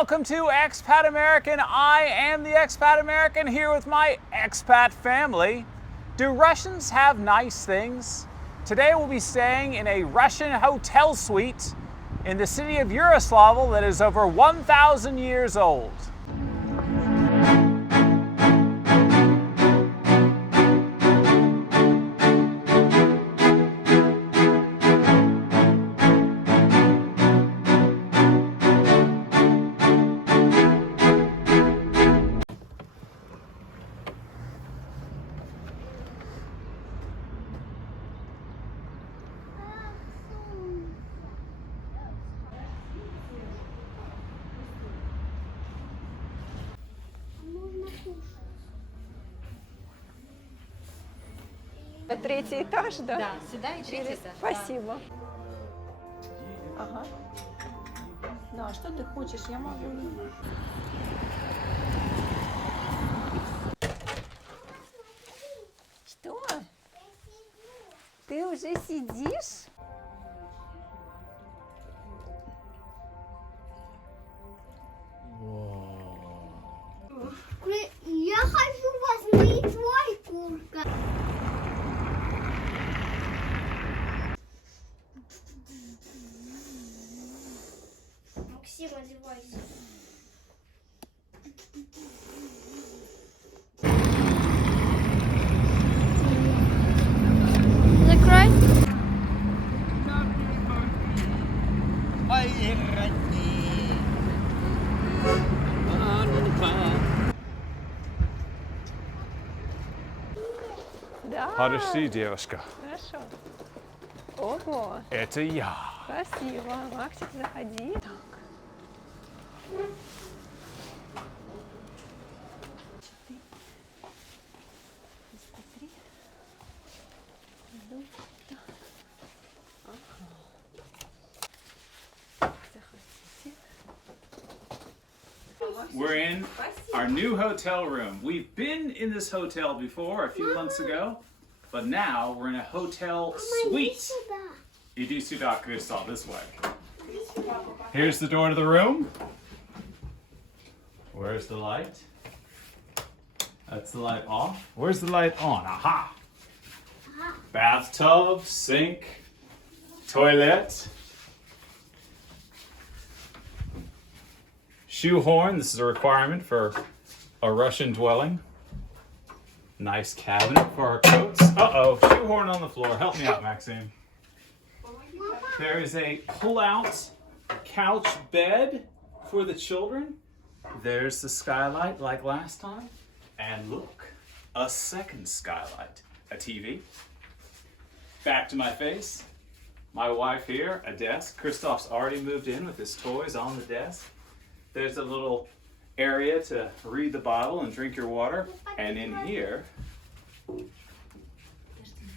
welcome to Expat American. I am the Expat American here with my expat family. Do Russians have nice things? Today we'll be staying in a Russian hotel suite in the city of Yaroslavl that is over 1,000 years old. Третий этаж, да? Да, сюда и третий этаж. Спасибо. Ага. Да, что ты хочешь? Я могу. Что? Ты уже сидишь? Я хочу посмотреть твой куртка. Максим, одевайся. Закрой. Да. Подожди, девушка. Хорошо. Ого. Это я. Красиво. Максик, заходи. Так. We're in our new hotel room. We've been in this hotel before a few months ago, but now we're in a hotel suite. Иди сюда, Crystal, this way. Here's the door to the room. Where's the light? That's the light off. Where's the light on? Aha! Bathtub, sink, toilet. Shoehorn, this is a requirement for a Russian dwelling. Nice cabinet for our coats. Uh-oh, shoehorn on the floor. Help me out, Maxine. There is a pull-out couch bed for the children. There's the skylight like last time. And look, a second skylight. A TV. Back to my face. My wife here, a desk. Christoph's already moved in with his toys on the desk. There's a little area to read the Bible and drink your water. And in here,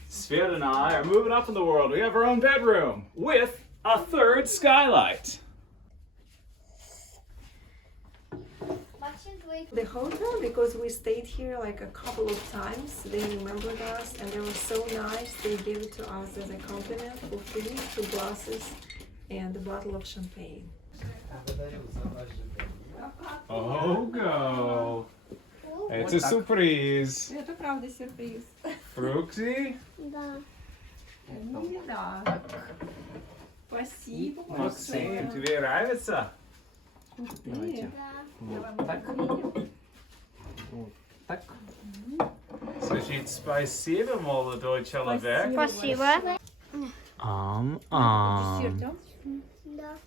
Sveta and I are moving up in the world. We have our own bedroom with a third skylight. The hotel, because we stayed here like a couple of times, they remembered us and they were so nice. They gave it to us as a compliment for free, 2 glasses and a bottle of champagne. Oh, go. Это сюрприз. Это правда сюрприз. Фрукты? Да. Да. Спасибо Максим, большое. тебе нравится? Да. Скажите спасибо, молодой человек. Спасибо. Десерт, Да.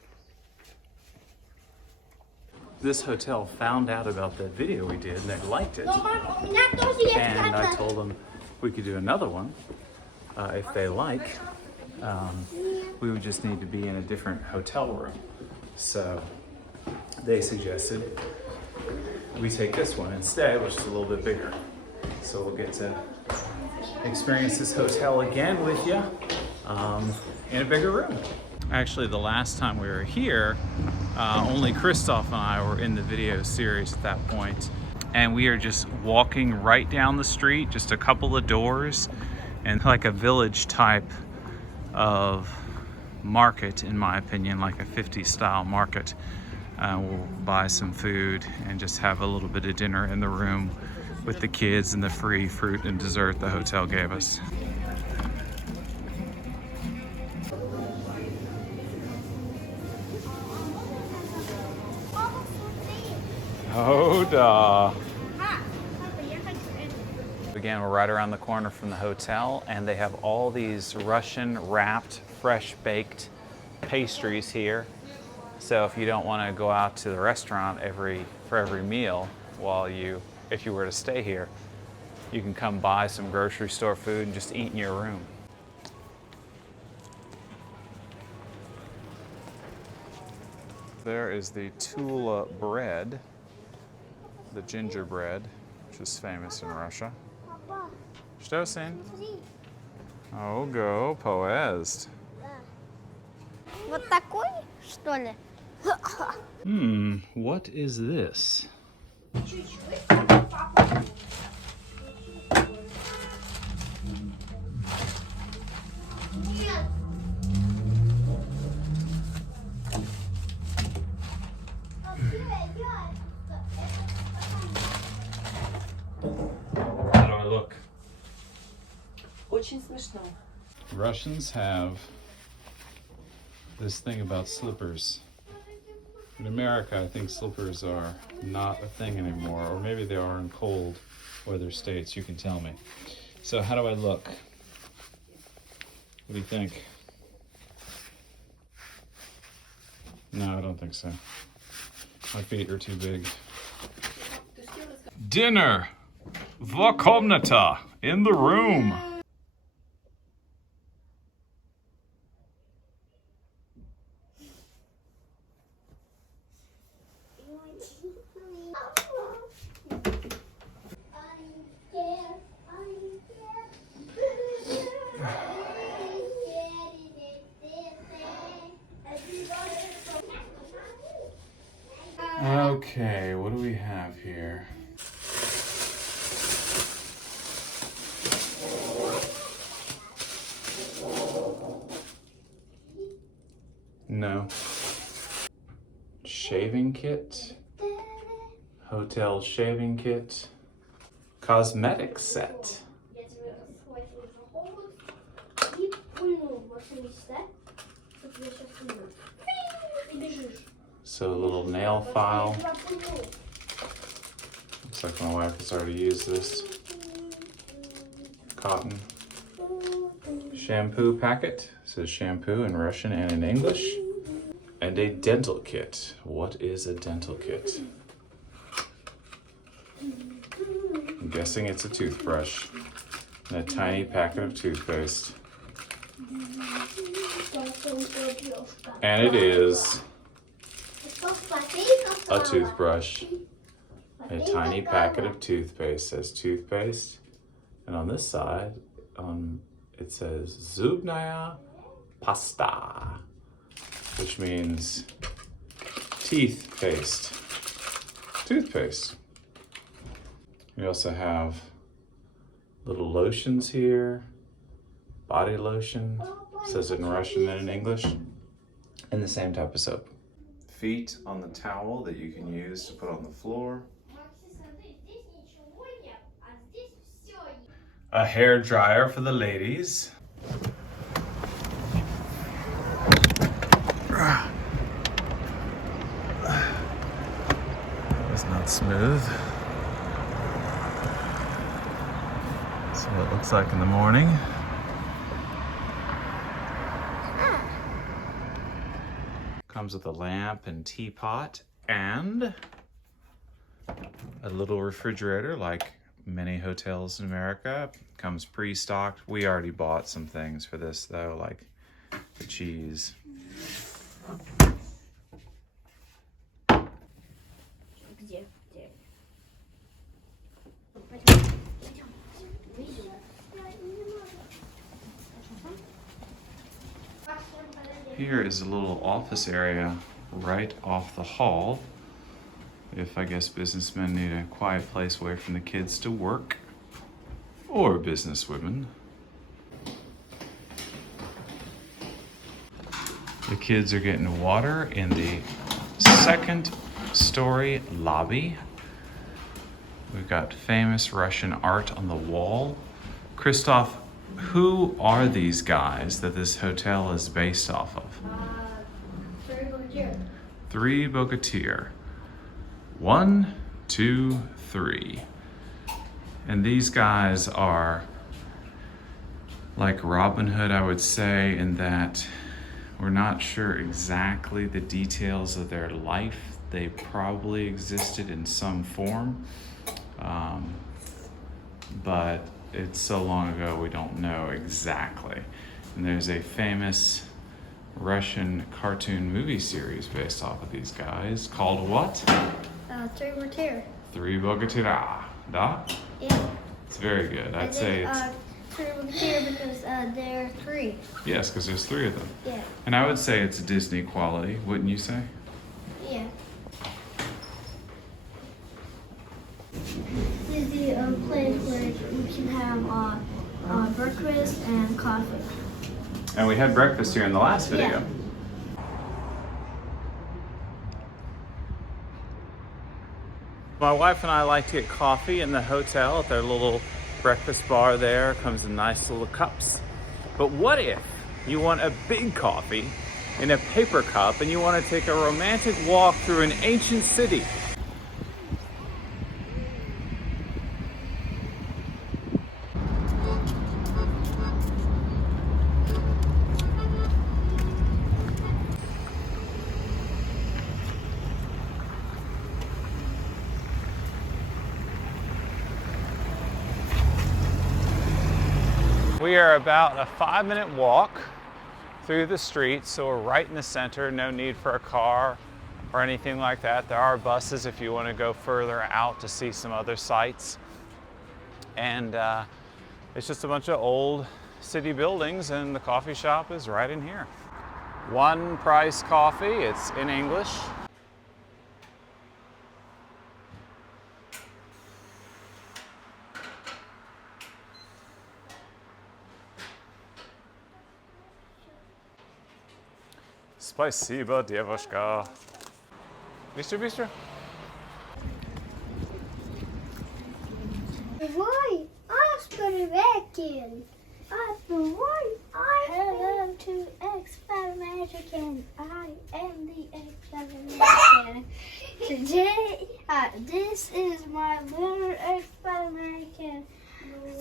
This hotel found out about that video we did and they liked it. Но, мам, у меня тоже есть And I карта. told them we could do another one if they like. We would just need to be in a different hotel room. So they suggested we take this one instead, which is a little bit bigger. So we'll get to experience this hotel again with you in a bigger room. Actually, the last time we were here, only Christoph and I were in the video series at that point. And we are just walking right down the street, just a couple of doors, and like a village type of market, in my opinion, like a 50s style market. We'll buy some food and just have a little bit of dinner in the room with the kids and the free fruit and dessert the hotel gave us. Oh, da. Again, we're right around the corner from the hotel, and they have all these Russian wrapped, fresh baked pastries here. So if you don't want to go out to the restaurant for every meal if you were to stay here, you can come buy some grocery store food and just eat in your room. There is the Tula bread, the gingerbread, which is famous in Russia. Что сын? Oh, go, поезд. Вот такой, что ли? What is this? How do I look? Очень смешно. Russians have this thing about slippers. In America, I think slippers are not a thing anymore, or maybe they are in cold weather states. You can tell me. So how do I look? What do you think? No, I don't think so. My feet are too big. Dinner! В комната! In the room! Okay, what do we have here? No. Shaving kit. Hotel shaving kit. Cosmetic set. So a little nail file. Looks like my wife has already used this. Cotton. Shampoo packet. It says shampoo in Russian and in English. And a dental kit. What is a dental kit? I'm guessing it's a toothbrush and a tiny packet of toothpaste. And it is a toothbrush, a tiny packet of toothpaste. Says toothpaste, and on this side, it says zubnaya pasta, which means teeth paste, toothpaste. We also have little lotions here, body lotion. It says it in Russian and in English, and the same type of soap. Feet on the towel that you can use to put on the floor. A hair dryer for the ladies. It's not smooth. That's what it looks like in the morning. Comes with a lamp and teapot and a little refrigerator like many hotels in America. Comes pre-stocked. We already bought some things for this though, like the cheese. Here is a little office area right off the hall. If I guess businessmen need a quiet place away from the kids to work, or businesswomen. The kids are getting water in the second story lobby. We've got famous Russian art on the wall. Christoph, who are these guys that this hotel is based off of? Three Bogatyr. 1, 2, 3. And these guys are like Robin Hood, I would say, in that we're not sure exactly the details of their life. They probably existed in some form, but it's so long ago we don't know exactly. And there's a famous Russian cartoon movie series based off of these guys called what? Three Bogatyr. Three Bogatyr. Da? Yeah. It's very good. I'd say it's... Three Bogatyr because there are three. Yes, because there's 3 of them. Yeah. And I would say it's Disney quality, wouldn't you say? Yeah. This is the place where you can have breakfast and coffee. And we had breakfast here in the last video. Yeah. My wife and I like to get coffee in the hotel at their little breakfast bar there. Comes in nice little cups. But what if you want a big coffee in a paper cup and you want to take a romantic walk through an ancient city? We are about a 5-minute walk through the street, so we're right in the center. No need for a car or anything like that. There are buses if you want to go further out to see some other sites. And it's just a bunch of old city buildings, and the coffee shop is right in here. One price coffee, it's in English. Спасибо, девушка. Быстро, быстро. Why? Aspervägen. Why? Hello to Expat American. I am the Expat American. Today, this is my little Expat American.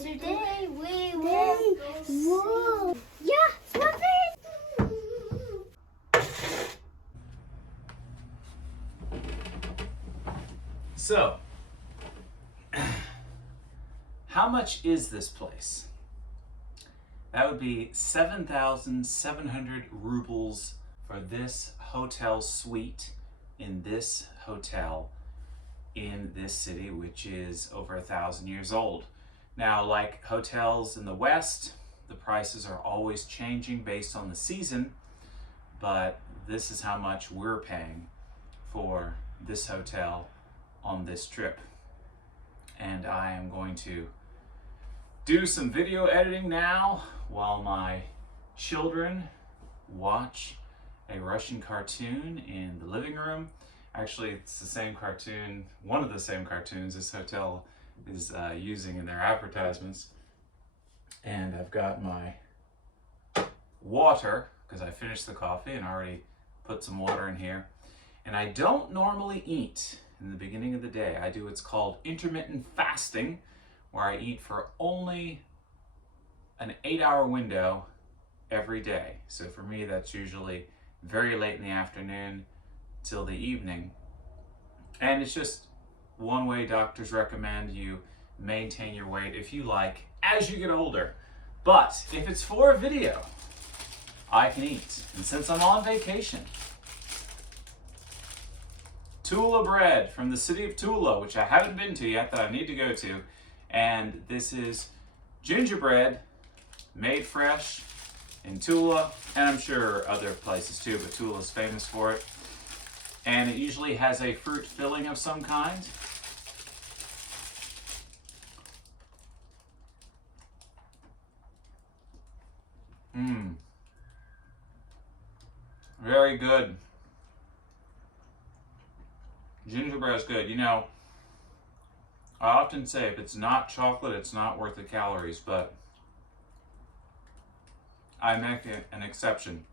Today we will go. Yeah, смотри. So, how much is this place? That would be 7,700 rubles for this hotel suite in this hotel in this city, which is over 1,000 years old. Now, like hotels in the West, the prices are always changing based on the season, but this is how much we're paying for this hotel on this trip. And I am going to do some video editing now while my children watch a Russian cartoon in the living room. Actually, it's the same cartoon, one of the same cartoons this hotel is using in their advertisements. And I've got my water, because I finished the coffee and already put some water in here. And I don't normally eat in the beginning of the day. I do what's called intermittent fasting, where I eat for only an 8-hour window every day. So for me, that's usually very late in the afternoon till the evening. And it's just one way doctors recommend you maintain your weight, if you like, as you get older. But if it's for a video, I can eat. And since I'm on vacation, Tula bread from the city of Tula, which I haven't been to yet, that I need to go to. And this is gingerbread made fresh in Tula, and I'm sure other places too, but Tula is famous for it. And it usually has a fruit filling of some kind. Very good. Gingerbread is good. You know, I often say if it's not chocolate, it's not worth the calories, but I make an exception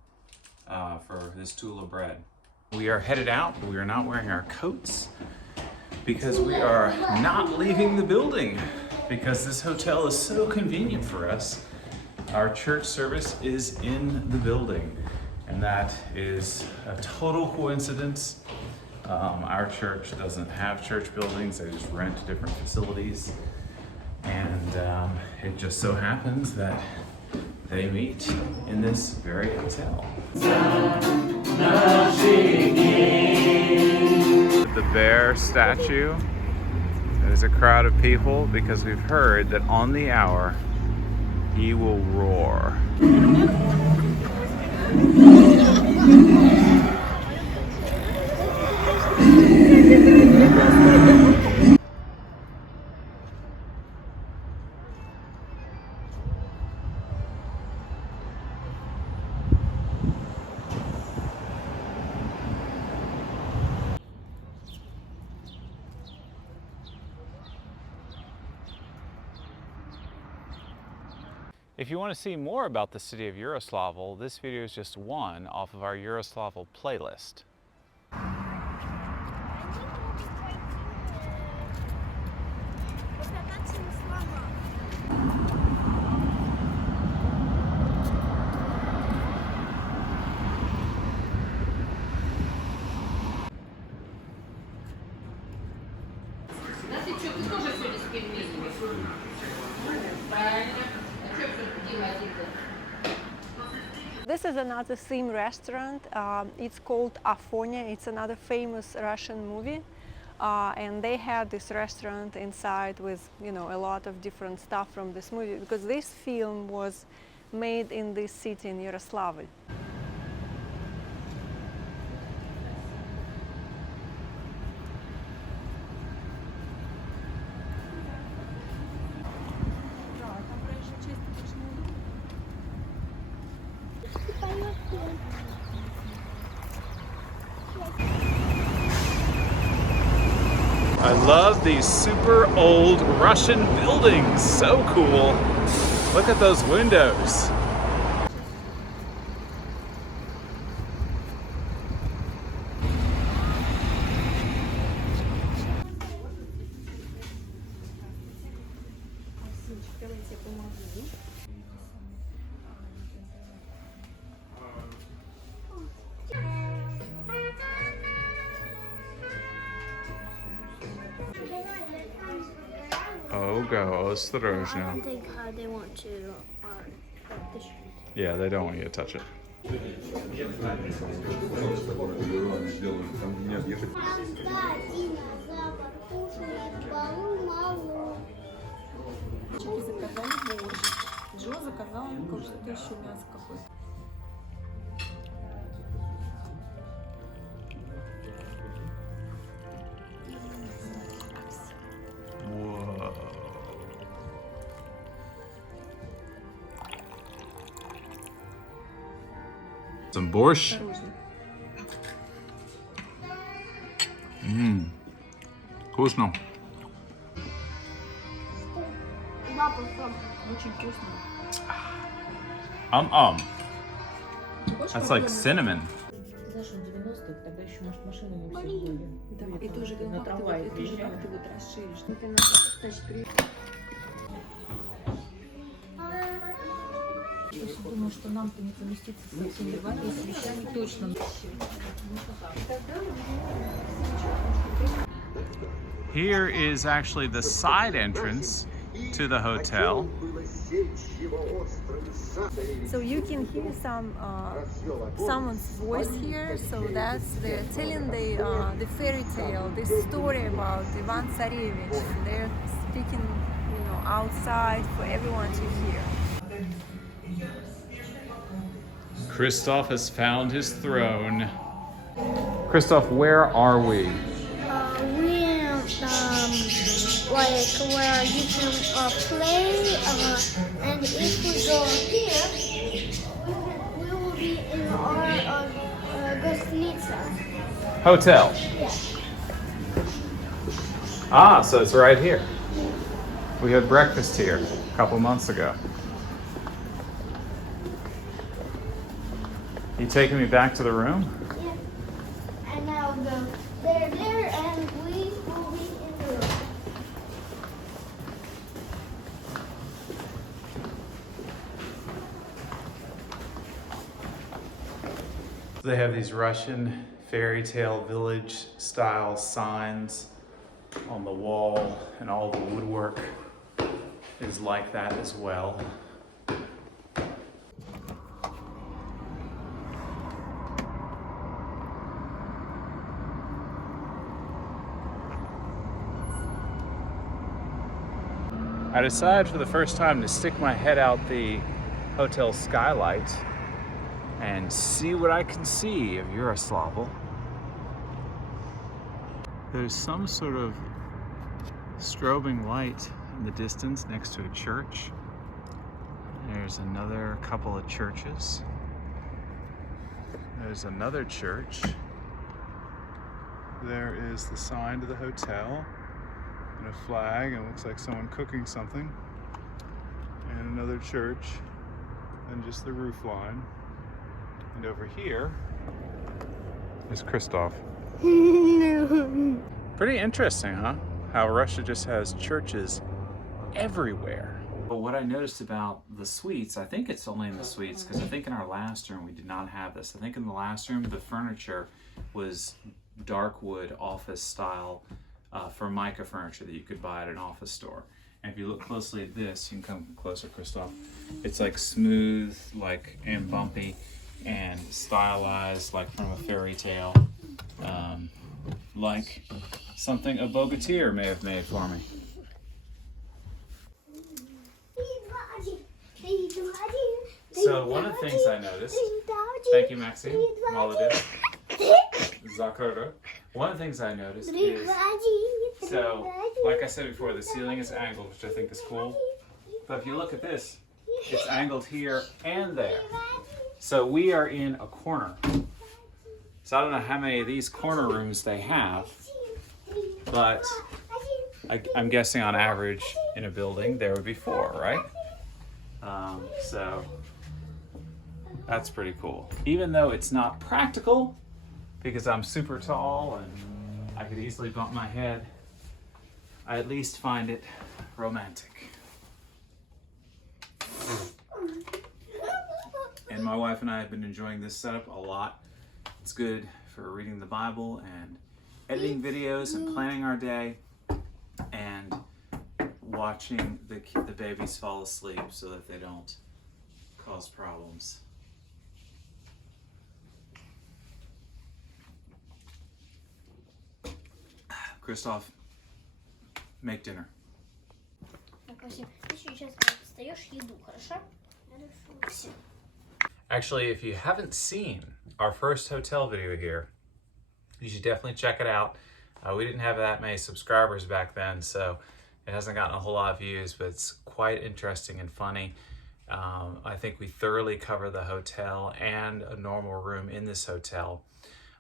for this Tula bread. We are headed out, but we are not wearing our coats because we are not leaving the building because this hotel is so convenient for us. Our church service is in the building, and that is a total coincidence. Our church doesn't have church buildings, they just rent different facilities, and it just so happens that they meet in this very hotel. The bear statue. There's a crowd of people because we've heard that on the hour he will roar. If you want to see more about the city of Yaroslavl, this video is just one off of our Yaroslavl playlist. This is another theme restaurant. It's called Afonia. It's another famous Russian movie. And they had this restaurant inside with, you know, a lot of different stuff from this movie because this film was made in this city in Yaroslavl. I love these super old Russian buildings. So cool. Look at those windows. Oh, go, осторожно. I think they want to cut the street. Yeah, they don't want you to touch it. Заказали борщ. Джо заказал что-то еще, мясо какое-то. Whoa. Some borscht. Вкусно. Очень вкусно. That's like cinnamon. Знаешь, в 90-х тогда еще, может, машины не все были. Да, и тоже на трамвае как ты вот приезжали. расширишь. Думаю, что нам-то не поместиться со всеми вещами точно. Here is actually the side entrance to the hotel. So you can hear someone's voice here. So that's they're telling the fairy tale, this story about Ivan Tsarevich, and they're speaking, you know, outside for everyone to hear. Christoph has found his throne. Christoph, where are we? We're like where you can play, and if we go here, we will be in our Gostiniца. Hotel. Yeah. Ah, so it's right here. We had breakfast here a couple months ago. You taking me back to the room? Yeah. And now go there, and we will be in the room. They have these Russian fairy tale village style signs on the wall, and all the woodwork is like that as well. I decided for the first time to stick my head out the hotel skylight and see what I can see of Yaroslavl. There's some sort of strobing light in the distance next to a church. There's another couple of churches. There's another church. There is the sign to the hotel and a flag, and it looks like someone cooking something. And another church, and just the roof line. And over here is Christoph. Pretty interesting, huh? How Russia just has churches everywhere. But what I noticed about the suites, I think it's only in the suites, because I think in our last room we did not have this. I think in the last room the furniture was dark wood office style Formica furniture that you could buy at an office store. And if you look closely at this, you can come closer, Christoph. It's like smooth, like and bumpy, and stylized like from a fairy tale, like something a bogatyr may have made for me. So one of the things I noticed, thank you Maxine, Molodez, Zakura. One of the things I noticed is, so like I said before, the ceiling is angled, which I think is cool. But if you look at this, it's angled here and there. So we are in a corner. So I don't know how many of these corner rooms they have, but I'm guessing on average in a building there would be 4, right? So that's pretty cool. Even though it's not practical, because I'm super tall and I could easily bump my head, I at least find it romantic. And my wife and I have been enjoying this setup a lot. It's good for reading the Bible and editing videos and planning our day and watching the babies fall asleep so that they don't cause problems. Christoph, make dinner. Actually, if you haven't seen our first hotel video here, you should definitely check it out. We didn't have that many subscribers back then, so it hasn't gotten a whole lot of views, but it's quite interesting and funny. I think we thoroughly cover the hotel and a normal room in this hotel.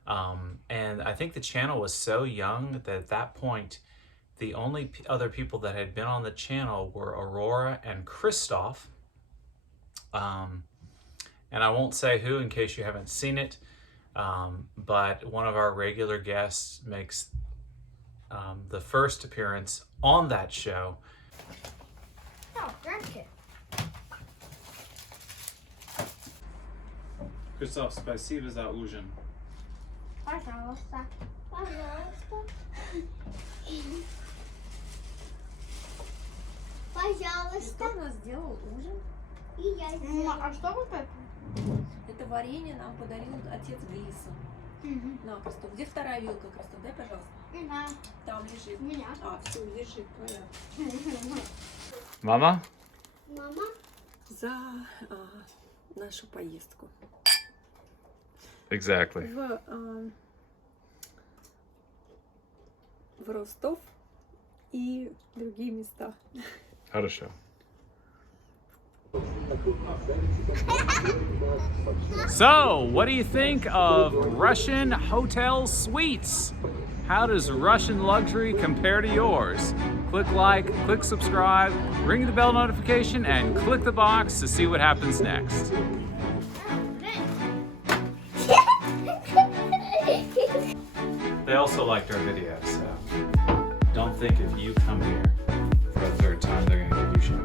And I think the channel was so young that at that point, the only other people that had been on the channel were Aurora and Christoph. And I won't say who in case you haven't seen it, but one of our regular guests makes the first appearance on that show. Oh, drink it. Christoph, спасибо за ужин. Пожалуйста. Пожалуйста. Пожалуйста. Кто у нас сделал ужин? И я сделала. А что вот это? Это варенье нам подарил отец Глиса. На, Christoph. Где вторая вилка, Christoph? Дай, пожалуйста. Да. Там лежит. У меня. А, все, лежит, твоя. Мама? Мама. За нашу поездку. Exactly. В Ростов и другие места. Хорошо. So, what do you think of Russian hotel suites? how does Russian luxury compare to yours? Click like, click subscribe, ring the bell notification, and click the box to see what happens next. They also liked our video, so don't think if you come here for a third time they're gonna give you shit.